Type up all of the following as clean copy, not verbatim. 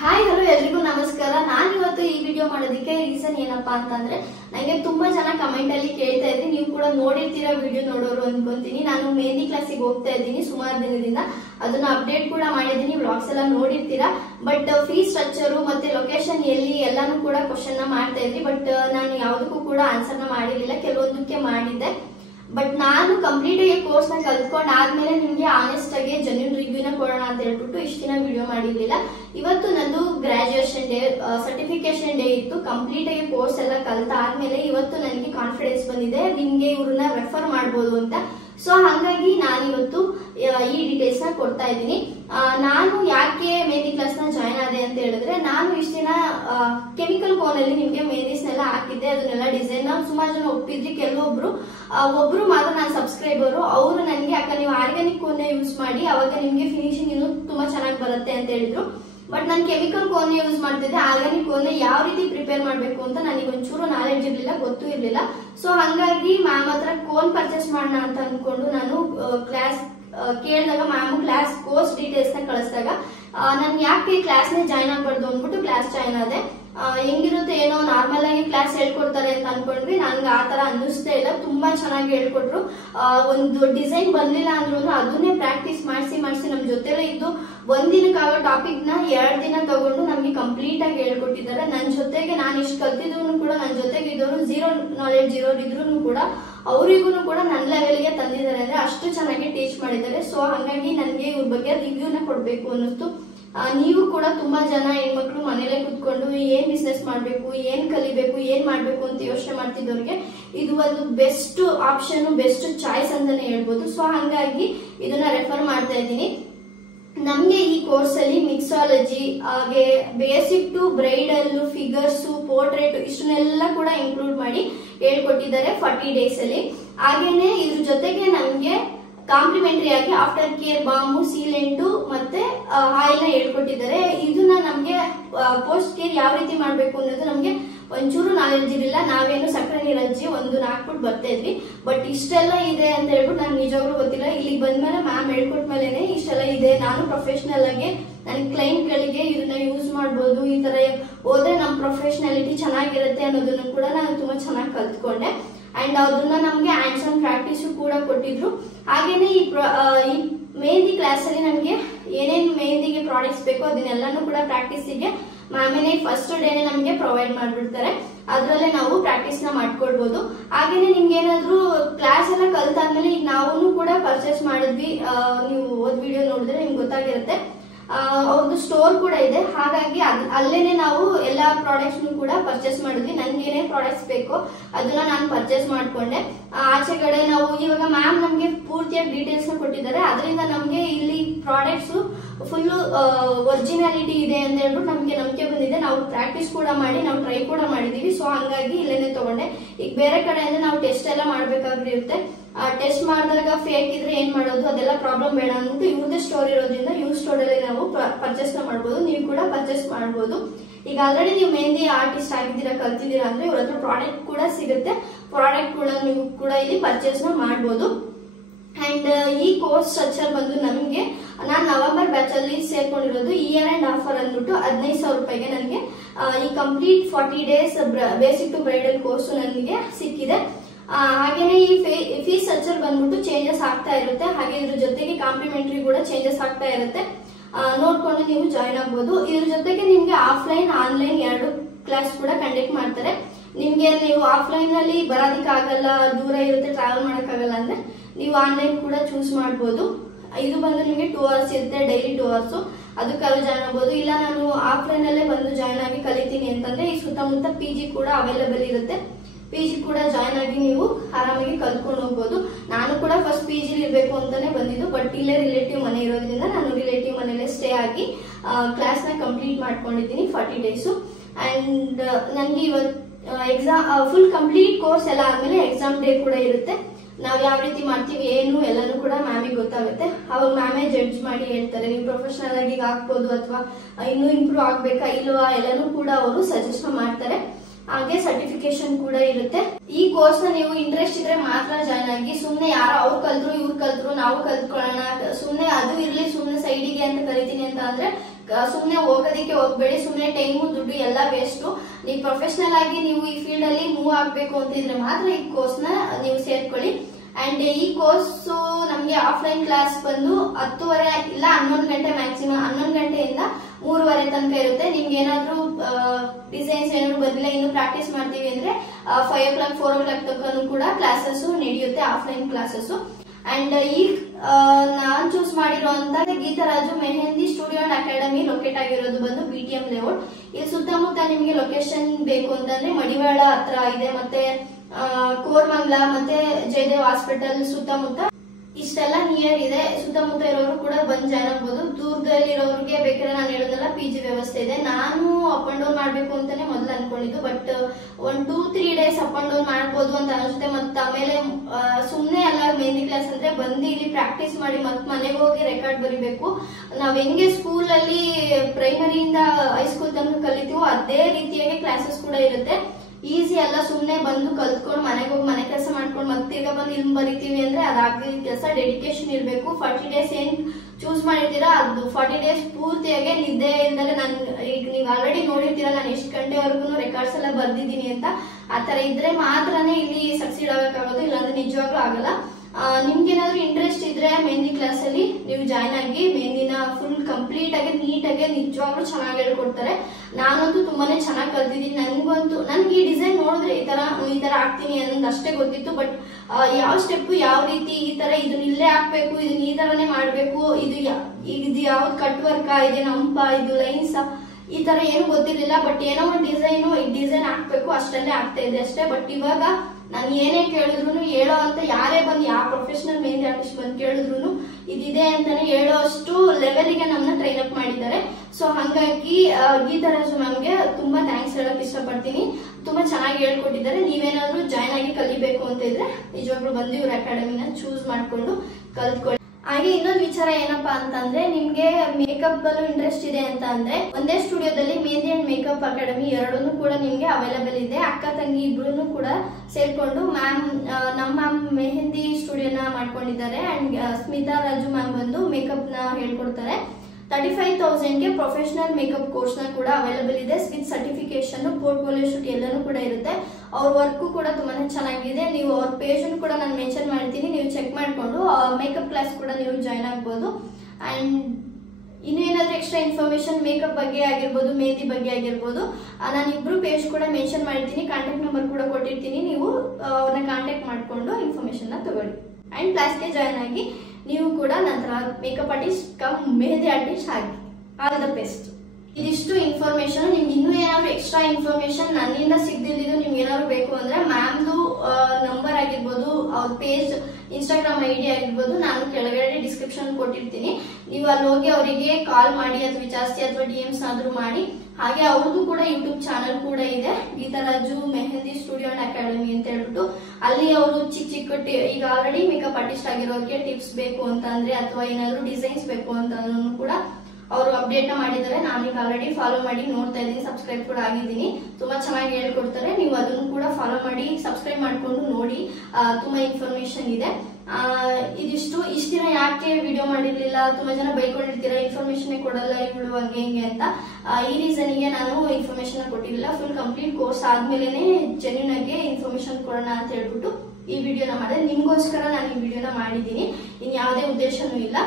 Hi hello ಎಲ್ರಿಗೂ ನಮಸ್ಕಾರ. ನಾನು ಇವತ್ತು ಈ ವಿಡಿಯೋ ಮಾಡೋದಕ್ಕೆ ರೀಸನ್ ಏನಪ್ಪಾ ಅಂತಂದ್ರೆ, ನನಗೆ ತುಂಬಾ ಜನ ಕಮೆಂಟ್ ಅಲ್ಲಿ ಕೇಳ್ತಾ ಇದ್ರಿ, ನೀವು ಕೂಡ ನೋಡಿರ್ತೀರಾ ವಿಡಿಯೋ ನೋಡೋರು ಅನ್ಕೊಂತೀನಿ. ನಾನು ಮೆಹಂದಿ ಕ್ಲಾಸಿಗೆ ಹೋಗ್ತಾ ಇದ್ದೀನಿ ಸುಮಾರು ದಿನದಿಂದ, ಅದನ್ನ ಅಪ್ಡೇಟ್ ಕೂಡ ಮಾಡಿದ್ದೀನಿ, ವ್ಲಾಗ್ಸ್ ಎಲ್ಲ ನೋಡಿರ್ತೀರಾ. ಬಟ್ ಫೀಸ್ ಸ್ಟ್ರಕ್ಚರ್ ಮತ್ತೆ ಲೊಕೇಶನ್ ಎಲ್ಲಿ ಎಲ್ಲಾನು ಕೂಡ ಕ್ವಶನ್ ಮಾಡ್ತಾ ಇದ್ರಿ. ಬಟ್ ನಾನು ಯಾವ್ದಕ್ಕೂ ಕೂಡ ಆನ್ಸರ್ ನ ಮಾಡಿರ್ಲಿಲ್ಲ, ಕೆಲವೊಂದಕ್ಕೆ ಮಾಡಿದ್ದೆ. ಬಟ್ ನಾನು ಕಂಪ್ಲೀಟ್ ಆಗಿ ಕೋರ್ಸ್ ನ ಕಲ್ತ್ಕೊಂಡ್ ಆದ್ಮೇಲೆ ನಿಮ್ಗೆ ಆನೆಸ್ಟ್ ಆಗಿ ಜೆನ್ಯೂನ್ ರಿವ್ಯೂನ ಕೊಡೋಣ ಅಂತ ಹೇಳ್ಬಿಟ್ಟು ಇಷ್ಟ ದಿನ ವಿಡಿಯೋ ಮಾಡಿರ್ಲಿಲ್ಲ. ಇವತ್ತು ನಂದು ಗ್ರಾಜುಯೇಷನ್ ಡೇ, ಸರ್ಟಿಫಿಕೇಶನ್ ಡೇ ಇತ್ತು. ಕಂಪ್ಲೀಟ್ ಆಗಿ ಕೋರ್ಸ್ ಎಲ್ಲ ಕಲ್ತ ಆದ್ಮೇಲೆ ಇವತ್ತು ನನಗೆ ಕಾನ್ಫಿಡೆನ್ಸ್ ಬಂದಿದೆ, ನಿಮ್ಗೆ ಇವ್ರನ್ನ ರೆಫರ್ ಮಾಡಬಹುದು ಅಂತ. ಸೊ ಹಾಗಾಗಿ ನಾನಿವತ್ತು ಈ ಡೀಟೇಲ್ಸ್ ನ ಕೊಡ್ತಾ ಇದ್ದೀನಿ. ನಾನು ಯಾಕೆ ಮೆಹಂದಿ ಕ್ಲಾಸ್ ನ ಜಾಯ್ನ್ ಆದೆ ಅಂತ ಹೇಳಿದ್ರೆ, ನಾನು ಇಷ್ಟ ದಿನ ಕೆಮಿಕಲ್ ಕೋನ್ ಅಲ್ಲಿ ನಿಮ್ಗೆ ಮೆಹಂದೀಸ್ನೆಲ್ಲ ಹಾಕಿದ್ದೆ, ಅದನ್ನೆಲ್ಲ ಡಿಸೈನ್ ಸುಮಾರು ಜನ ಒಪ್ಪಿದ್ರಿ. ಒಬ್ರು ಮಾತ್ರ ನಾನು ಸಬ್ಸ್ಕ್ರೈಬರು, ಅವರು ನನಗೆ ಅಕ್ಕ ನೀವು ಆರ್ಗ್ಯಾನಿಕ್ ಕೋನ್ ಯೂಸ್ ಮಾಡಿ, ಅವಾಗ ನಿಮ್ಗೆ ಫಿನಿಶಿಂಗ್ ಇನ್ನು ತುಂಬಾ ಚೆನ್ನಾಗಿ ಬರುತ್ತೆ ಅಂತ ಹೇಳಿದ್ರು. ಬಟ್ ನಾನು ಕೆಮಿಕಲ್ ಕೋನ್ ಯೂಸ್ ಮಾಡ್ತಿದ್ದೆ, ಆರ್ಗ್ಯಾನಿಕ್ ಕೋನ್ ಯಾವ ರೀತಿ ಪ್ರಿಪೇರ್ ಮಾಡ್ಬೇಕು ಅಂತ ನನಗೆ ಒಂಚೂರು ನಾಲೆಡ್ಜ್ ಇರ್ಲಿಲ್ಲ, ಗೊತ್ತೂ ಇರ್ಲಿಲ್ಲ. ಸೊ ಹಂಗಾಗಿ ಮ್ಯಾಮ್ ಹತ್ರ ಕೋನ್ ಪರ್ಚೇಸ್ ಮಾಡೋಣ ಅಂತ ಅನ್ಕೊಂಡು ನಾನು ಕ್ಲಾಸ್ ಕೇಳಿದಾಗ ಮ್ಯಾಮ್ ಕ್ಲಾಸ್ ಕೋರ್ಸ್ ಡೀಟೇಲ್ಸ್ ನ ಕಳಿಸಿದಾಗ ನಾನು ಯಾಕೆ ಕ್ಲಾಸ್ ನೇ ಜಾಯ್ನ್ ಆಗ್ಬಾರ್ದು ಅಂದ್ಬಿಟ್ಟು ಕ್ಲಾಸ್ ಜಾಯ್ನ್ ಆದೆ. ಹೆಂಗಿರುತ್ತೆ ಏನೋ ನಾರ್ಮಲ್ ಆಗಿ ಕ್ಲಾಸ್ ಹೇಳ್ಕೊಡ್ತಾರೆ ಅಂತ ಅನ್ಕೊಂಡ್ವಿ, ನನ್ಗೆ ಆತರ ಅನ್ನಿಸ್ತಾ ಇಲ್ಲ. ತುಂಬಾ ಚೆನ್ನಾಗಿ ಹೇಳ್ಕೊಟ್ರು. ಒಂದು ಡಿಸೈನ್ ಬಂದಿಲ್ಲ ಅಂದ್ರೂ ಅದನ್ನೇ ಪ್ರಾಕ್ಟೀಸ್ ಮಾಡಿಸಿ ನಮ್ ಜೊತೆಲೇ ಇದ್ದು ಒಂದಿನಕ್ಕಾಗೋ ಟಾಪಿಕ್ ನ 2 ದಿನ ತಗೊಂಡು ನಮ್ಗೆ ಕಂಪ್ಲೀಟ್ ಆಗಿ ಹೇಳ್ಕೊಟ್ಟಿದ್ದಾರೆ. ನನ್ ಜೊತೆಗೆ ನಾನು ಇಷ್ಟು ಕಲ್ತಿದ್ರು ಕೂಡ ನನ್ನ ಜೊತೆಗೆ ಇದ್ದವರು ಝೀರೋ ನಾಲೆಡ್ಜ್ ಇರೋರು ಇದ್ರು ಕೂಡ ಅವರಿಗೂ ಕೂಡ ನನ್ನ ಲೆವೆಲ್ಗೆ ತಂದಿದ್ದಾರೆ, ಅಂದ್ರೆ ಅಷ್ಟು ಚೆನ್ನಾಗಿ ಟೀಚ್ ಮಾಡಿದ್ದಾರೆ. ಸೊ ಹಾಗಾಗಿ ನನ್ಗೆ ಇವ್ರ ಬಗ್ಗೆ ರಿವ್ಯೂನ ಕೊಡ್ಬೇಕು ಅನ್ನಿಸ್ತು. ನೀವು ಕೂಡ ತುಂಬಾ ಜನ ಹೆಣ್ಮಕ್ಳು ಮನೇಲೆ ಕುತ್ಕೊಂಡು ಏನ್ ಬಿಸ್ನೆಸ್ ಮಾಡ್ಬೇಕು, ಏನ್ ಕಲಿಬೇಕು, ಏನ್ ಮಾಡ್ಬೇಕು ಅಂತ ಯೋಚನೆ ಮಾಡ್ತಿದ್ದವ್ರಿಗೆ ಇದು ಒಂದು ಬೆಸ್ಟ್ ಆಪ್ಷನ್, ಬೆಸ್ಟ್ ಚಾಯ್ಸ್ ಅಂತಾನೆ ಹೇಳ್ಬೋದು. ಸೊ ಹಂಗಾಗಿ ಇದನ್ನ ರೆಫರ್ ಮಾಡ್ತಾ ಇದ್ದೀನಿ. ನಮ್ಗೆ ಈ ಕೋರ್ಸ್ ಅಲ್ಲಿ ಮಿಕ್ಸಾಲಜಿ, ಹಾಗೆ basic to bridal, figures, portrait ಇಷ್ಟನ್ನೆಲ್ಲ ಕೂಡ ಇನ್ಕ್ಲೂಡ್ ಮಾಡಿ ಹೇಳ್ಕೊಟ್ಟಿದ್ದಾರೆ 40 ಡೇಸ್ ಅಲ್ಲಿ. ಹಾಗೇನೆ ಇದ್ರ ಜೊತೆಗೆ ನಮ್ಗೆ ಕಾಂಪ್ಲಿಮೆಂಟರಿ ಆಗಿ ಆಫ್ಟರ್ ಕೇರ್ ಬಾಂಬು, ಸೀಲೆಂಟು ಮತ್ತೆ ಆಯಿಲ್ ನ ಹೇಳ್ಕೊಟ್ಟಿದ್ದಾರೆ. ಇದನ್ನ ನಮ್ಗೆ ಪೋಸ್ಟ್ ಕೇರ್ ಯಾವ ರೀತಿ ಮಾಡ್ಬೇಕು ಅನ್ನೋದು ನಮ್ಗೆ ಒಂಚೂರು ನಾಲೆಡ್ಜ್ ಇರಲಿಲ್ಲ. ನಾವೇನು ಸಕ್ಕರೆ ನೀರಜ್ಜಿ ಒಂದು ಹಾಕ್ಬಿಟ್ಟು ಬರ್ತಾ ಇದ್ವಿ. ಬಟ್ ಇಷ್ಟೆಲ್ಲ ಇದೆ ಅಂತ ಹೇಳ್ಬಿಟ್ಟು ನನ್ಗೆ ನಿಜವಾಗ್ಲೂ ಗೊತ್ತಿಲ್ಲ. ಇಲ್ಲಿಗೆ ಬಂದ್ಮೇಲೆ ಮ್ಯಾಮ್ ಹೇಳ್ಕೊಟ್ಮೇಲೆ ಇಷ್ಟೆಲ್ಲ ಇದೆ. ನಾನು ಪ್ರೊಫೆಷನಲ್ ಆಗಿ ನನ್ನ ಕ್ಲೈಂಟ್ ಗಳಿಗೆ ಇದನ್ನ ಯೂಸ್ ಮಾಡಬಹುದು, ಈ ತರ ಹೋದ್ರೆ ನಮ್ ಪ್ರೊಫೆಷನಾಲಿಟಿ ಚೆನ್ನಾಗಿರುತ್ತೆ ಅನ್ನೋದನ್ನು ಕೂಡ ನಾನು ತುಂಬಾ ಚೆನ್ನಾಗಿ ಕಲ್ತ್ಕೊಂಡೆ. ಅಂಡ್ ಅದನ್ನ ನಮ್ಗೆ ಹ್ಯಾಂಡ್ಸ್ ಆನ್ ಪ್ರಾಕ್ಟೀಸ್ ಕೂಡ ಕೊಟ್ಟಿದ್ರು. ಹಾಗೇನೆ ಈ ಮೆಹಂದಿ ಕ್ಲಾಸ್ ಅಲ್ಲಿ ನಮ್ಗೆ ಏನೇನ್ ಮೆಹಂದಿಗೆ ಪ್ರಾಡಕ್ಟ್ಸ್ ಬೇಕೋ ಅದನ್ನೆಲ್ಲಾನು ಕೂಡ ಪ್ರಾಕ್ಟೀಸಿಗೆ ಮ್ಯಾಮೇನೆ ಫಸ್ಟ್ ಡೇನೆ ನಮ್ಗೆ ಪ್ರೊವೈಡ್ ಮಾಡ್ಬಿಡ್ತಾರೆ. ಅದ್ರಲ್ಲೇ ನಾವು ಪ್ರಾಕ್ಟೀಸ್ ನ ಮಾಡ್ಕೊಳ್ಬಹುದು. ಹಾಗೇನೆ ನಿಮ್ಗೆ ಏನಾದ್ರು ಕ್ಲಾಸ್ ಎಲ್ಲ ಕಲ್ತಾದ್ಮೇಲೆ ಈಗ ನಾವು ಕೂಡ ಪರ್ಚೇಸ್ ಮಾಡಿದ್ವಿ, ನೀವು ಓದ್ ವಿಡಿಯೋ ನೋಡಿದ್ರೆ ನಿಮ್ಗೆ ಗೊತ್ತಾಗಿರುತ್ತೆ. ಅವ್ರದ್ದು ಸ್ಟೋರ್ ಕೂಡ ಇದೆ, ಹಾಗಾಗಿ ಅಲ್ಲೇನೆ ನಾವು ಎಲ್ಲಾ ಪ್ರಾಡಕ್ಟ್ಸ್ ಕೂಡ ಪರ್ಚೇಸ್ ಮಾಡಿದ್ವಿ. ನನ್ಗೆ ಏನೇನ್ ಪ್ರಾಡಕ್ಟ್ಸ್ ಬೇಕೋ ಅದನ್ನ ನಾನು ಪರ್ಚೇಸ್ ಮಾಡ್ಕೊಂಡೆ. ಆಚೆಗಡೆ ನಾವು ಇವಾಗ ಮ್ಯಾಮ್ ನಮ್ಗೆ ಪೂರ್ತಿಯಾಗಿ ಡೀಟೇಲ್ಸ್ ನ ಕೊಟ್ಟಿದ್ದಾರೆ, ಅದರಿಂದ ನಮ್ಗೆ ಇಲ್ಲಿ ಪ್ರಾಡಕ್ಟ್ಸ್ ಫುಲ್ ಒರಿಜಿನಾಲಿಟಿ ಇದೆ ಅಂತ ಹೇಳ್ಬಿಟ್ಟು ನಮ್ಗೆ ನಂಬಿಕೆ ಬಂದಿದೆ. ನಾವು ಪ್ರಾಕ್ಟೀಸ್ ಕೂಡ ಮಾಡಿ ನಾವು ಟ್ರೈ ಕೂಡ ಮಾಡಿದೀವಿ. ಸೊ ಹಂಗಾಗಿ ಇಲ್ಲೇನೆ ತಗೊಂಡೆ. ಈಗ ಬೇರೆ ಕಡೆಯಿಂದ ನಾವು ಟೆಸ್ಟ್ ಎಲ್ಲ ಮಾಡ್ಬೇಕಾಗಿರುತ್ತೆ. ಟೆಸ್ಟ್ ಮಾಡಿದಾಗ ಫೇಕ್ ಇದ್ರೆ ಏನ್ ಮಾಡೋದು, ಅದೆಲ್ಲ ಪ್ರಾಬ್ಲಮ್ ಬೇಡ ಅಂದ್ಬಿಟ್ಟು ಇವ್ರದೇ ಸ್ಟೋರ್ ಇರೋದ್ರಿಂದ ಇವ್ರ ಸ್ಟೋರ್ ಅಲ್ಲಿ ನಾವು ಪರ್ಚೇಸ್ ಮಾಡಬಹುದು. ನೀವು ಕೂಡ ಪರ್ಚೇಸ್ ಮಾಡಬಹುದು. ಈಗ ಆಲ್ರೆಡಿ ನೀವು ಮೆಹಂದಿ ಆರ್ಟಿಸ್ಟ್ ಆಗಿದ್ದೀರಾ, ಕಲ್ತಿದ್ದೀರಾ ಅಂದ್ರೆ ಇವ್ರ ಹತ್ರ ಪ್ರಾಡಕ್ಟ್ ಕೂಡ ಸಿಗುತ್ತೆ. ಪ್ರಾಡಕ್ಟ್ ಕೂಡ ನೀವು ಕೂಡ ಇಲ್ಲಿ ಪರ್ಚೇಸ್ ಮಾಡಬಹುದು. ಅಂಡ್ ಈ ಕೋರ್ಸ್ ಸ್ಟ್ರಕ್ಚರ್ ಬಂದು ನಮ್ಗೆ, ನಾನು ನವೆಂಬರ್ ಬ್ಯಾಚ್ ಅಲ್ಲಿ ಸೇರ್ಕೊಂಡಿರೋದು. ಇಯರ್ ಅಂಡ್ ಆಫರ್ ಅಂದ್ಬಿಟ್ಟು 15,000 ರೂಪಾಯಿಗೆ ನನಗೆ ಈ complete 40 days basic to bridal course ನನಗೆ ಸಿಕ್ಕಿದೆ. ಹಾಗೇನೆ ಈ ಫೀಸ್ ಸ್ಟ್ರಕ್ಚರ್ ಬಂದ್ಬಿಟ್ಟು ಚೇಂಜಸ್ ಆಗ್ತಾ ಇರುತ್ತೆ. ಹಾಗೆ ಇದ್ರ ಜೊತೆಗೆ ಕಾಂಪ್ಲಿಮೆಂಟರಿ ಕೂಡ ಚೇಂಜಸ್ ಆಗ್ತಾ ಇರುತ್ತೆ. ನೋಡ್ಕೊಂಡು ನೀವು ಜಾಯ್ನ್ ಆಗ್ಬೋದು. ಇದ್ರ ಜೊತೆಗೆ ನಿಮ್ಗೆ ಆಫ್ಲೈನ್ ಆನ್ಲೈನ್ 2 ಕ್ಲಾಸ್ ಕೂಡ ಕಂಡಕ್ಟ್ ಮಾಡ್ತಾರೆ. ನಿಮ್ಗೆ ನೀವು ಆಫ್ಲೈನ್ ಅಲ್ಲಿ ಬರೋದಕ್ಕಾಗಲ್ಲ, ದೂರ ಇರುತ್ತೆ, ಟ್ರಾವೆಲ್ ಮಾಡಕ್ಕಾಗಲ್ಲ ಅಂದ್ರೆ ನೀವು ಆನ್ಲೈನ್ ಕೂಡ ಚೂಸ್ ಮಾಡಬಹುದು. ಇದು ಬಂದು ನಿಮ್ಗೆ 2 ಅವರ್ಸ್ ಇರುತ್ತೆ, ಡೈಲಿ 2 ಅವರ್ಸ್. ಅದಕ್ಕಾದ್ರೂ ಜಾಯ್ನ್ ಆಗ್ಬೋದು. ಇಲ್ಲ ನಾನು ಆಫ್ಲೈನ್ ಅಲ್ಲೇ ಬಂದು ಜಾಯ್ನ್ ಆಗಿ ಕಲಿತೀನಿ ಅಂತಂದ್ರೆ ಈ ಸುತ್ತಮುತ್ತ PG ಕೂಡ ಅವೈಲೇಬಲ್ ಇರುತ್ತೆ. PG ಕೂಡ ಜಾಯ್ನ್ ಆಗಿ ನೀವು ಆರಾಮಾಗಿ ಕಲ್ತ್ಕೊಂಡು ಹೋಗ್ಬೋದು. ನಾನು ಕೂಡ ಫಸ್ಟ್ PG ಇರ್ಬೇಕು ಅಂತಾನೆ ಬಂದಿದ್ದು, ಬಟ್ ಇಲ್ಲೇ ರಿಲೇಟಿವ್ ಮನೆ ಇರೋದ್ರಿಂದ ನಾನು ರಿಲೇಟಿವ್ ಮನೇಲೆ ಸ್ಟೇ ಆಗಿ ಕ್ಲಾಸ್ ನ ಕಂಪ್ಲೀಟ್ ಮಾಡ್ಕೊಂಡಿದ್ದೀನಿ 40 ಡೇಸ್. ಅಂಡ್ ನನ್ಗೆ ಇವತ್ತು ಎಕ್ಸಾಮ್ ಫುಲ್ ಕಂಪ್ಲೀಟ್ ಕೋರ್ಸ್ ಎಲ್ಲ ಆದ್ಮೇಲೆ ಎಕ್ಸಾಮ್ ಡೇ ಕೂಡ ಇರುತ್ತೆ. ನಾವ್ ಯಾವ ರೀತಿ ಮಾಡ್ತೀವಿ ಏನು ಎಲ್ಲಾನು ಕೂಡ ಮ್ಯಾಮಿಗೆ ಗೊತ್ತಾಗುತ್ತೆ. ಅವಾಗ ಮ್ಯಾಮೇ ಜಡ್ಜ್ ಮಾಡಿ ಹೇಳ್ತಾರೆ, ನೀವು ಪ್ರೊಫೆಷನಲ್ ಆಗಿ ಆಗ್ಬೋದು ಅಥವಾ ಇನ್ನೂ ಇಂಪ್ರೂವ್ ಆಗ್ಬೇಕಾ ಇಲ್ವಾ ಎಲ್ಲಾನು ಕೂಡ ಅವರು ಸಜೆಸ್ಟ್ ಮಾಡ್ತಾರೆ. ಹಾಗೆ ಸರ್ಟಿಫಿಕೇಶನ್ ಕೂಡ ಇರುತ್ತೆ. ಈ ಕೋರ್ಸ್ ನ ನೀವು ಇಂಟ್ರೆಸ್ಟ್ ಇದ್ರೆ ಮಾತ್ರ ಜಾಯ್ನ್ ಆಗಿ. ಸುಮ್ನೆ ಯಾರೋ ಅವ್ರು ಕಲ್ತ್ರು ಇವ್ರು ಕಲ್ತ್ರು ನಾವು ಕಲ್ತ್ಕೊಳ್ಳೋಣ, ಸುಮ್ನೆ ಅದು ಇರ್ಲಿ ಸುಮ್ನೆ ಸೈಡಿಗೆ ಅಂತ ಕರಿತೀನಿ ಅಂತ ಅಂದ್ರೆ ಸುಮ್ನೆ ಹೋಗೋದಕ್ಕೆ ಹೋಗ್ಬೇಡಿ. ಸುಮ್ನೆ ಟೈಮು ದುಡ್ಡು ಎಲ್ಲ ವೇಸ್ಟ್. ನೀವು ಪ್ರೊಫೆಷನಲ್ ಆಗಿ ನೀವು ಈ ಫೀಲ್ಡ್ ಅಲ್ಲಿ ಮೂವ್ ಆಗ್ಬೇಕು ಅಂತಿದ್ರೆ ಮಾತ್ರ ಈ ಕೋರ್ಸ್ ನ ನೀವು ಸೇರ್ಕೊಳ್ಳಿ. ಅಂಡ್ ಈ ಕೋರ್ಸ್ ನಮ್ಗೆ ಆಫ್ಲೈನ್ ಕ್ಲಾಸ್ ಬಂದು 10:30 ಇಲ್ಲ 11 ಗಂಟೆ, ಮ್ಯಾಕ್ಸಿಮಮ್ 11 ಗಂಟೆಯಿಂದ 3:30 ತನಕ ಇರುತ್ತೆ. ನಿಮ್ಗೆ ಏನಾದ್ರು ಡಿಸೈನ್ಸ್ ಏನಾದ್ರು ಬಂದಿಲ್ಲ, ಇನ್ನು ಪ್ರಾಕ್ಟೀಸ್ ಮಾಡ್ತೀವಿ ಅಂದ್ರೆ 5 o'clock 4 o'clock ತನಕ ಕೂಡ ಕ್ಲಾಸಸ್ ನಡೆಯುತ್ತೆ, ಆಫ್ಲೈನ್ ಕ್ಲಾಸಸ್. ಅಂಡ್ ಈಗ ನಾನ್ ಚೂಸ್ ಮಾಡಿರುವಂತ Geetharaju Mehndi studio and academy locate ಆಗಿರೋದು ಬಂದು BTM ಲೇಔಟ್. ಇಲ್ಲಿ ಸುತ್ತಮುತ್ತ ನಿಮ್ಗೆ ಲೊಕೇಶನ್ ಬೇಕು ಅಂತಂದ್ರೆ ಮಡಿವಾಳ ಹತ್ರ ಇದೆ, ಮತ್ತೆ ಕೋರ್ಮಂಗ್ಲ ಮತ್ತೆ ಜಯದೇವ್ ಹಾಸ್ಪಿಟಲ್ ಸುತ್ತಮುತ್ತ ಇಷ್ಟೆಲ್ಲ ನಿಯರ್ ಇದೆ. ಸುತ್ತಮುತ್ತ ಇರೋರು ಕೂಡ ಬಂದ್ ಜಾಯ್ನ್ ಆಗ್ಬೋದು. ದೂರದಲ್ಲಿರೋರಿಗೆ ಬೇಕಾದ್ರೆ ನಾನು ಹೇಳೋದಲ್ಲ PG ವ್ಯವಸ್ಥೆ ಇದೆ. ನಾನು ಅಪ್ ಅಂಡ್ ಡೌನ್ ಮಾಡ್ಬೇಕು ಅಂತಾನೆ ಮೊದಲು ಅನ್ಕೊಂಡಿದ್ದು, but 1-2-3 days up and down ಮಾಡ್ಬೋದು ಅಂತ ಅನ್ಸುತ್ತೆ. ಮತ್ತೆ ಆಮೇಲೆ ಸುಮ್ನೆ ಎಲ್ಲ ಮೆಹಂದಿ ಕ್ಲಾಸ್ ಅಂದ್ರೆ ಬಂದು ಇಲ್ಲಿ ಪ್ರಾಕ್ಟೀಸ್ ಮಾಡಿ ಮತ್ ಮನೆಗೆ ಹೋಗಿ ರೆಕಾರ್ಡ್ ಬರಿಬೇಕು. ನಾವ್ ಹೆಂಗೆ ಸ್ಕೂಲ್ ಅಲ್ಲಿ ಪ್ರೈಮರಿಯಿಂದ ಹೈಸ್ಕೂಲ್ ತನಕ ಕಲಿತೀವೋ ಅದೇ ರೀತಿಯಾಗಿ ಕ್ಲಾಸಸ್ ಕೂಡ ಇರುತ್ತೆ. ಈಸಿ ಅಲ್ಲ, ಸುಮ್ನೆ ಬಂದು ಕಲ್ತ್ಕೊಂಡು ಮನೆಗೆ ಹೋಗಿ ಮನೆ ಕೆಲಸ ಮಾಡ್ಕೊಂಡು ಮತ್ತೆ ತಿರ್ಗಾ ಬಂದು ಇಲ್ಲಿ ಬರಿತೀವಿ ಅಂದ್ರೆ ಅದಾಗಿದ ಕೆಲಸ. ಡೆಡಿಕೇಶನ್ ಇರಬೇಕು. 40 ಡೇಸ್ ಏನ್ ಚೂಸ್ ಮಾಡಿರ್ತೀರಾ ಅದು 40 ಡೇಸ್ ಪೂರ್ತಿಯಾಗಿ ನಿದ್ದೆ ಇಲ್ದಲೆ ನಾನು ಈಗ ನೀವು ಆಲ್ರೆಡಿ ನೋಡಿರ್ತೀರಾ ನಾನು ಎಷ್ಟು ಗಂಟೆವರೆಗೂ ರೆಕಾರ್ಡ್ಸ್ ಎಲ್ಲ ಬರ್ದಿದ್ದೀನಿ ಅಂತ. ಆತರ ಇದ್ರೆ ಮಾತ್ರನೇ ಇಲ್ಲಿ ಸಕ್ಸೀಡ್ ಆಗಕ್ಕಾಗೋದು, ಇಲ್ಲಾಂದ್ರೆ ನಿಜವಾಗ್ಲೂ ಆಗಲ್ಲ. ನಿಮ್ಗೆ ಏನಾದ್ರು ಇಂಟ್ರೆಸ್ಟ್ ಇದ್ರೆ ಮೆಹಂದಿ ಕ್ಲಾಸ್ ಅಲ್ಲಿ ನೀವು ಜಾಯ್ನ್ ಆಗಿ ಮೆಹಂದಿನ ಫುಲ್ ಕಂಪ್ಲೀಟ್ ಆಗಿ ನೀಟಾಗಿ ನಿಜವಾಗ್ಲೂ ಚೆನ್ನಾಗಿ ಹೇಳ್ಕೊಡ್ತಾರೆ. ನಾನಂತೂ ತುಂಬಾನೇ ಚೆನ್ನಾಗಿ ಕಲ್ತಿದ್ದೀನಿ. ನನ್ಗೆ ಈ ಡಿಸೈನ್ ನೋಡಿದ್ರೆ ಈ ತರ ಆಗ್ತೀನಿ ಅನ್ನೋದು ಅಷ್ಟೇ ಗೊತ್ತಿತ್ತು. ಬಟ್ ಯಾವ ಸ್ಟೆಪ್ ಯಾವ ರೀತಿ ಈ ತರ ಇದನ್ನ ಇಲ್ಲೇ ಹಾಕ್ಬೇಕು, ಇದನ್ನ ಈ ತರನೇ ಮಾಡ್ಬೇಕು, ಇದು ಯಾವ್ದು ಕಟ್ ವರ್ಕ್, ಇದೇನು ಹಂಪ, ಇದು ಲೈನ್ಸ್, ಈ ತರ ಏನು ಗೊತ್ತಿರ್ಲಿಲ್ಲ. ಬಟ್ ಏನೋ ಒಂದು ಡಿಸೈನ್ ಹಾಕ್ಬೇಕು ಅಷ್ಟಲ್ಲೇ ಆಗ್ತಾ ಇದೆ ಅಷ್ಟೇ. ಬಟ್ ಇವಾಗ ನಾನು ಏನೇ ಕೇಳಿದ್ರು ಹೇಳೋ ಅಂತ ಯಾರೇ ಬಂದು ಯಾವ ಪ್ರೊಫೆಷನಲ್ ಮೆಹಂದಿ ಆರ್ಟಿಸ್ಟ್ ಬಂದು ಕೇಳಿದ್ರು ಇದಿದೆ ಅಂತಾನೆ ಹೇಳೋ ಅಷ್ಟು ಲೆವೆಲ್ಗೆ ನಮ್ಮನ್ನ ಟ್ರೈನ್ ಅಪ್ ಮಾಡಿದ್ದಾರೆ. ಸೊ ಹಂಗಾಗಿ ಗೀತರಾಜು ಮ್ಯಾಮ್ಗೆ ತುಂಬಾ ಥ್ಯಾಂಕ್ಸ್ ಹೇಳಕ್ ಇಷ್ಟಪಡ್ತೀನಿ. ತುಂಬಾ ಚೆನ್ನಾಗಿ ಹೇಳ್ಕೊಟ್ಟಿದ್ದಾರೆ. ನೀವೇನಾದ್ರೂ ಜಾಯ್ನ್ ಆಗಿ ಕಲಿಬೇಕು ಅಂತ ಇದ್ರೆ ನಿಜವಾಗ್ಲೂ ಬಂದು ಇವ್ರ ಅಕಾಡೆಮಿನ ಚೂಸ್ ಮಾಡ್ಕೊಂಡು ಕಲ್ತ್ಕೊಳ್ಳಿ. ಹಾಗೆ ಇನ್ನೊಂದು ವಿಚಾರ ಏನಪ್ಪಾ ಅಂತಂದ್ರೆ, ನಿಮ್ಗೆ ಮೇಕಪ್ ಅಲ್ಲೂ ಇಂಟ್ರೆಸ್ಟ್ ಇದೆ ಅಂತ ಅಂದ್ರೆ ಒಂದೇ ಸ್ಟುಡಿಯೋದಲ್ಲಿ ಮೆಹಂದಿ ಅಂಡ್ ಮೇಕಪ್ ಅಕಾಡೆಮಿ ಎರಡೂ ಕೂಡ ನಿಮ್ಗೆ ಅವೈಲೇಬಲ್ ಇದೆ. ಅಕ್ಕ ತಂಗಿ ಇಬ್ರು ಕೂಡ ಸೇರ್ಕೊಂಡು ನಮ್ಮ ಮ್ಯಾಮ್ ಮೆಹಂದಿ ಸ್ಟುಡಿಯೋನ ಮಾಡ್ಕೊಂಡಿದ್ದಾರೆ. ಅಂಡ್ ಸ್ಮಿತಾ ರಾಜು ಮ್ಯಾಮ್ ಬಂದು ಮೇಕಪ್ ನ ಹೇಳ್ಕೊಡ್ತಾರೆ. 35,000ಗೆ ಪ್ರೊಫೆಷನಲ್ ಮೇಕಪ್ ಕೋರ್ಸ್ ನ ಕೂಡ ಅವೈಲೇಬಲ್ ಇದೆ. ವಿತ್ ಸರ್ಟಿಫಿಕೇಶನ್, ಪೋರ್ಟ್ಫೋಲಿಯೋ ಶೂಟ್ ಎಲ್ಲಾನು ಕೂಡ ಇರುತ್ತೆ. ಅವ್ರ ವರ್ಕ್ ಕೂಡ ತುಂಬಾನೇ ಚೆನ್ನಾಗಿದೆ. ನೀವು ಅವ್ರ ಪೇಜ್ ಕೂಡ ನಾನು ಮೆನ್ಷನ್ ಮಾಡ್ತೀನಿ, ನೀವು ಚೆಕ್ ಮಾಡ್ಕೊಂಡು ಮೇಕಪ್ ಕ್ಲಾಸ್ ಕೂಡ ನೀವು ಜಾಯ್ನ್ ಆಗ್ಬೋದು. ಅಂಡ್ ಇನ್ನು ಏನಾದ್ರೂ ಎಕ್ಸ್ಟ್ರಾ ಇನ್ಫಾರ್ಮೇಶನ್ ಮೇಕಪ್ ಬಗ್ಗೆ ಆಗಿರ್ಬೋದು, ಮೆಹಂದಿ ಬಗ್ಗೆ ಆಗಿರ್ಬೋದು, ನಾನು ಇಬ್ರು ಪೇಜ್ ಕೂಡ ಮೆನ್ಷನ್ ಮಾಡ್ತೀನಿ, ಕಾಂಟ್ಯಾಕ್ಟ್ ನಂಬರ್ ಕೂಡ ಕೊಟ್ಟಿರ್ತೀನಿ. ನೀವು ಅವ್ರನ್ನ ಕಾಂಟ್ಯಾಕ್ಟ್ ಮಾಡ್ಕೊಂಡು ಇನ್ಫಾರ್ಮೇಶನ್ ನ ತಗೊಳ್ಳಿ. ಅಂಡ್ ಕ್ಲಾಸ್ಗೆ ಜಾಯ್ನ್ ಆಗಿ ನೀವು ಕೂಡ ನಂತರ makeup artist cum mehndi artist ಆಗಿ. All the best. ಇದಿಷ್ಟು ಇನ್ಫಾರ್ಮೇಶನ್. ನಿಮ್ಗೆ ಇನ್ನೂ ಏನಾದ್ರು ಎಕ್ಸ್ಟ್ರಾ ಇನ್ಫಾರ್ಮೇಶನ್ ನನ್ನಿಂದ ಸಿಗ್ದಿದ್ದು ನಿಮ್ಗೆ ಏನಾದ್ರು ಬೇಕು ಅಂದ್ರೆ ಮ್ಯಾಮ್ದು ನಂಬರ್ ಆಗಿರ್ಬೋದು, ಅವ್ರ ಪೇಜ್ ಇನ್ಸ್ಟಾಗ್ರಾಮ್ ID ಆಗಿರ್ಬೋದು, ನಾನು ಕೆಳಗಡೆ ಡಿಸ್ಕ್ರಿಪ್ಷನ್ ಕೊಟ್ಟಿರ್ತೀನಿ. ನೀವು ಅಲ್ಲಿ ಹೋಗಿ ಅವರಿಗೆ ಕಾಲ್ ಮಾಡಿ ಅಥವಾ ವಿಚಾರಿಸಿ ಅಥವಾ DMs ಆದ್ರೂ ಮಾಡಿ. ಹಾಗೆ ಅವ್ರದ್ದು ಕೂಡ ಯೂಟ್ಯೂಬ್ ಚಾನಲ್ ಕೂಡ ಇದೆ, ಗೀತರಾಜು ಮೆಹಂದಿ ಸ್ಟುಡಿಯೋ ಅಂಡ್ ಅಕಾಡೆಮಿ ಅಂತ ಹೇಳ್ಬಿಟ್ಟು. ಅಲ್ಲಿ ಅವರು ಚಿಕ್ಕ ಈಗ ಆಲ್ರೆಡಿ ಮೇಕಪ್ ಆರ್ಟಿಸ್ಟ್ ಆಗಿರೋರಿಗೆ ಟಿಪ್ಸ್ ಬೇಕು ಅಂತ ಅಂದ್ರೆ ಅಥವಾ ಏನಾದ್ರು ಡಿಸೈನ್ಸ್ ಬೇಕು ಅಂತ ಕೂಡ ಅವರು ಅಪ್ಡೇಟ್ ಮಾಡಿದ್ದಾರೆ. ನಾನೀಗ ಆಲ್ರೆಡಿ ಫಾಲೋ ಮಾಡಿ ನೋಡ್ತಾ ಇದ್ದೀನಿ, ಸಬ್ಸ್ಕ್ರೈಬ್ ಕೂಡ ಆಗಿದ್ದೀನಿ. ತುಂಬಾ ಚೆನ್ನಾಗಿ ಹೇಳ್ಕೊಡ್ತಾರೆ. ನೀವು ಅದನ್ನು ಕೂಡ ಫಾಲೋ ಮಾಡಿ ಸಬ್ಸ್ಕ್ರೈಬ್ ಮಾಡ್ಕೊಂಡು ನೋಡಿ, ತುಂಬಾ ಇನ್ಫಾರ್ಮೇಶನ್ ಇದೆ. ಇಷ್ಟ ದಿನ ಯಾಕೆ ವಿಡಿಯೋ ಮಾಡಿರ್ಲಿಲ್ಲ, ತುಂಬಾ ಜನ ಬೈಕೊಂಡಿರ್ತೀರಾ ಇನ್ಫಾರ್ಮೇಶನ್ ಕೊಡಲ್ಲ ಇವಳು ಹಂಗೆ ಹಿಂಗೆ ಅಂತ. ಈ ರೀಸನ್ ಗೆ ನಾನು ಇನ್ಫಾರ್ಮೇಶನ್ ಕೊಟ್ಟಿರಲಿಲ್ಲ. ಫುಲ್ ಕಂಪ್ಲೀಟ್ ಕೋರ್ಸ್ ಆದ್ಮೇಲೆ ಜೆನ್ಯೂನ್ ಆಗಿ ಇನ್ಫಾರ್ಮೇಶನ್ ಕೊಡೋಣ ಅಂತ ಹೇಳ್ಬಿಟ್ಟು ಈ ವಿಡಿಯೋನ ಮಾಡಿದೆ. ನಿಮ್ಗೋಸ್ಕರ ನಾನು ಈ ವಿಡಿಯೋನ ಮಾಡಿದ್ದೀನಿ, ಇನ್ ಯಾವುದೇ ಉದ್ದೇಶನೂ ಇಲ್ಲ.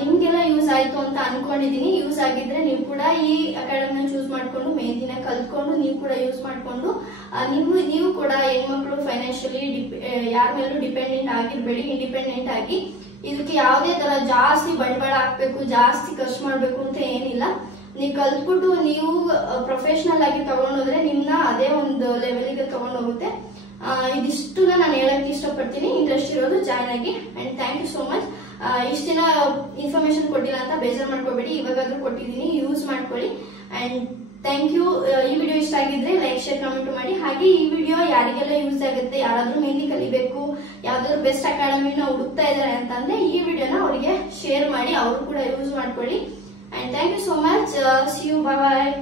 ನಿಮ್ಗೆಲ್ಲ ಯೂಸ್ ಆಯ್ತು ಅಂತ ಅನ್ಕೊಂಡಿದೀನಿ. ಯೂಸ್ ಆಗಿದ್ರೆ ನೀವು ಕೂಡ ಈ ಅಕಾಡೆಮಿನ ಚೂಸ್ ಮಾಡ್ಕೊಂಡು ಮೆಹಂದಿನ ಕಲ್ತ್ಕೊಂಡು ನೀವು ಕೂಡ ಯೂಸ್ ಮಾಡ್ಕೊಂಡು ನೀವು ಕೂಡ ಹೆಣ್ಮಕ್ಳು ಫೈನಾನ್ಷಿಯಲಿ ಯಾರ ಮೇಲೂ ಡಿಪೆಂಡೆಂಟ್ ಆಗಿರ್ಬೇಡಿ. ಇಂಡಿಪೆಂಡೆಂಟ್ ಆಗಿ ಇದಕ್ಕೆ ಯಾವುದೇ ತರ ಜಾಸ್ತಿ ಬಂಡವಾಳ ಹಾಕ್ಬೇಕು, ಜಾಸ್ತಿ ಖರ್ಚು ಮಾಡ್ಬೇಕು ಅಂತ ಏನಿಲ್ಲ. ನೀವು ಕಲ್ತ್ಬಿಟ್ಟು ನೀವು ಪ್ರೊಫೆಷನಲ್ ಆಗಿ ತಗೊಂಡೋದ್ರೆ ನಿಮ್ನ ಅದೇ ಒಂದು ಲೆವೆಲ್ಗೆ ತಗೊಂಡೋಗುತ್ತೆ. ಇದಿಷ್ಟು ನಾನು ಹೇಳಕ್ ಇಷ್ಟಪಡ್ತೀನಿ. ಇಂಟ್ರೆಸ್ಟ್ ಇರೋದು ಜಾಯ್ನ್ ಆಗಿ. And thank you so much. ಇಷ್ಟ ದಿನ ಇನ್ಫಾರ್ಮೇಶನ್ ಕೊಟ್ಟಿಲ್ಲ ಅಂತ ಬೇಜಾರ್ ಮಾಡ್ಕೋಬೇಡಿ, ಇವಾಗಾದ್ರೂ ಕೊಟ್ಟಿದ್ದೀನಿ, ಯೂಸ್ ಮಾಡ್ಕೊಳ್ಳಿ. And thank you. ಈ ವಿಡಿಯೋ ಇಷ್ಟ ಆಗಿದ್ರೆ ಲೈಕ್, ಶೇರ್, ಕಮೆಂಟ್ ಮಾಡಿ. ಹಾಗೆ ಈ ವಿಡಿಯೋ ಯಾರಿಗೆಲ್ಲ ಯೂಸ್ ಆಗುತ್ತೆ, ಯಾರಾದ್ರೂ ಮೆಹಂದಿ ಕಲಿಬೇಕು, ಯಾವ್ದಾದ್ರು ಬೆಸ್ಟ್ ಅಕಾಡೆಮಿನ ಹುಡುಕ್ತಾ ಇದಾರೆ ಅಂತಂದ್ರೆ ಈ ವಿಡಿಯೋನ ಅವರಿಗೆ ಶೇರ್ ಮಾಡಿ, ಅವರು ಕೂಡ ಯೂಸ್ ಮಾಡ್ಕೊಳ್ಳಿ. And thank you so much. See you, bye bye.